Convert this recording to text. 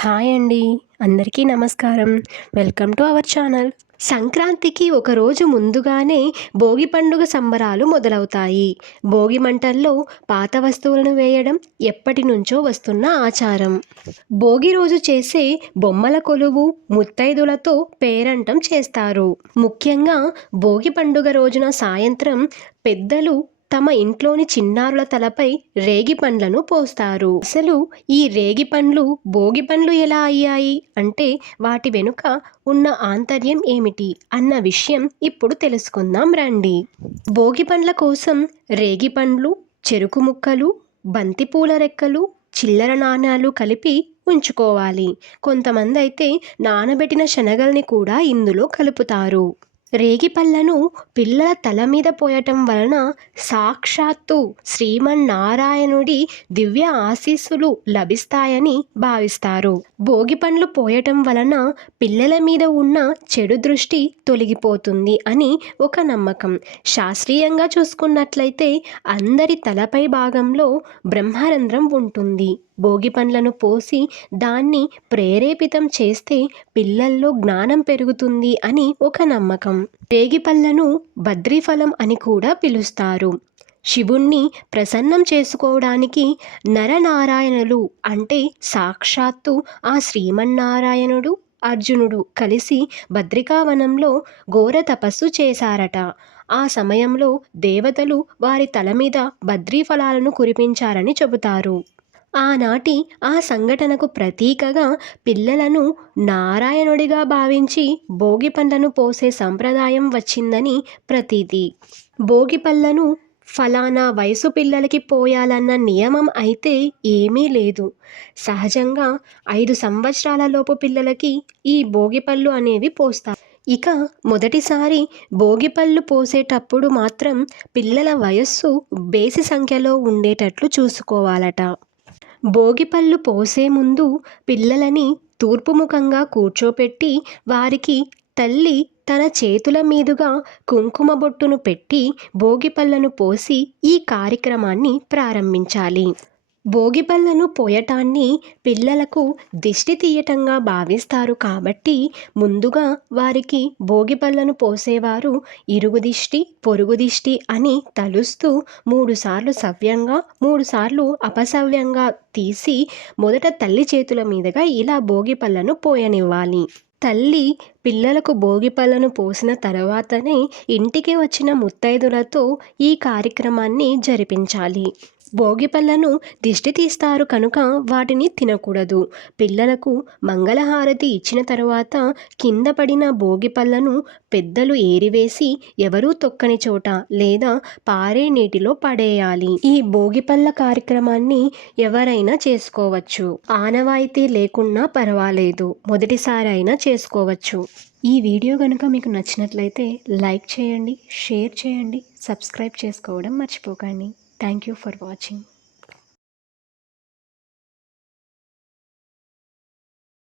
Hi అండి. అందరికీ నమస్కారం. Welcome to our channel. సంక్రాంతికి ఒకరోజు ముందుగానే భోగి పండుగ సంబరాలు మొదలవుతాయి. భోగి మంటల్లో పాత వస్తువులను వేయడం ఎప్పటినుంచో వస్తున్న ఆచారం. భోగి రోజు చేసే బొమ్మల కొలువు, ముత్తైదులతో పేరంటం చేస్తారు. ముఖ్యంగా భోగి పండుగ రోజున సాయంత్రం పెద్దలు తమ ఇంట్లోని చిన్నారుల తలపై రేగి పండ్లను పోస్తారు. అసలు ఈ రేగి పండ్లు భోగి పండ్లు ఎలా అయ్యాయి అంటే వాటి వెనుక ఉన్న ఆంతర్యం ఏమిటి అన్న విషయం ఇప్పుడు తెలుసుకుందాం రండి. భోగి పండ్ల కోసం రేగి పండ్లు, చెరుకు ముక్కలు, బంతిపూల రెక్కలు, చిల్లర నాణాలు కలిపి ఉంచుకోవాలి. కొంతమంది అయితే నానబెట్టిన శనగల్ని కూడా ఇందులో కలుపుతారు. రేగి పళ్ళను పిల్లల తల మీద పోయటం వలన సాక్షాత్తు శ్రీమన్నారాయణుడి దివ్య ఆశీస్సులు లభిస్తాయని భావిస్తారు. భోగి పండ్లు పోయటం వలన పిల్లల మీద ఉన్న చెడు దృష్టి తొలగిపోతుంది అని ఒక నమ్మకం. శాస్త్రీయంగా చూసుకున్నట్లయితే అందరి తలపై భాగంలో బ్రహ్మరంధ్రం ఉంటుంది. భోగి పండ్లను పోసి దాన్ని ప్రేరేపితం చేస్తే పిల్లల్లో జ్ఞానం పెరుగుతుంది అని ఒక నమ్మకం. రేగి పళ్ళను బద్రీఫలం అని కూడా పిలుస్తారు. శివుణ్ణి ప్రసన్నం చేసుకోవడానికి నరనారాయణులు అంటే సాక్షాత్తు ఆ శ్రీమన్నారాయణుడు, అర్జునుడు కలిసి బద్రికావనంలో ఘోర తపస్సు చేశారట. ఆ సమయంలో దేవతలు వారి తల మీద బద్రీఫలాలను కురిపించారని చెబుతారు. ఆనాటి ఆ సంఘటనకు ప్రతీకగా పిల్లలను నారాయణుడిగా భావించి భోగి పండ్లను పోసే సంప్రదాయం వచ్చిందని ప్రతీతి. భోగి పళ్ళను ఫలానా వయసు పిల్లలకి పోయాలన్న నియమం అయితే ఏమీ లేదు. సహజంగా 5 సంవత్సరాల లోపు పిల్లలకి ఈ భోగిపళ్ళు అనేవి పోస్తారు. ఇక మొదటిసారి భోగిపళ్ళు పోసేటప్పుడు మాత్రం పిల్లల వయస్సు బేసి సంఖ్యలో ఉండేటట్లు చూసుకోవాలట. భోగిపళ్ళు పోసే ముందు పిల్లలని తూర్పుముఖంగా కూర్చోపెట్టి వారికి తల్లి తన చేతుల మీదుగా కుంకుమ బొట్టును పెట్టి భోగిపళ్ళను పోసి ఈ కార్యక్రమాన్ని ప్రారంభించాలి. భోగిపళ్ళను పోయటాన్ని పిల్లలకు దిష్టి తీయటంగా భావిస్తారు కాబట్టి ముందుగా వారికి భోగిపళ్ళను పోసేవారు ఇరుగు దిష్టి, పొరుగు దిష్టి అని తలుస్తూ 3 సార్లు సవ్యంగా, 3 సార్లు అపసవ్యంగా తీసి మొదట తల్లి చేతుల మీదుగా ఇలా భోగిపళ్ళను పోయనివ్వాలి. తల్లి పిల్లలకు భోగిపళ్ళను పోసిన తర్వాతనే ఇంటికి వచ్చిన ముత్తైదులతో ఈ కార్యక్రమాన్ని జరిపించాలి. భోగిపళ్ళను దిష్టి తీస్తారు కనుక వాటిని తినకూడదు. పిల్లలకు మంగళహారతి ఇచ్చిన తరువాత కింద పడిన భోగిపళ్ళను పెద్దలు ఏరివేసి ఎవరూ తొక్కని చోట లేదా పారే నీటిలో పడేయాలి. ఈ భోగిపళ్ళ కార్యక్రమాన్ని ఎవరైనా చేసుకోవచ్చు. ఆనవాయితీ లేకున్నా పర్వాలేదు, మొదటిసారి అయినా చేసుకోవచ్చు. ఈ వీడియో కనుక మీకు నచ్చినట్లయితే లైక్ చేయండి, షేర్ చేయండి, సబ్స్క్రైబ్ చేసుకోవడం మర్చిపోకండి. Thank you for watching.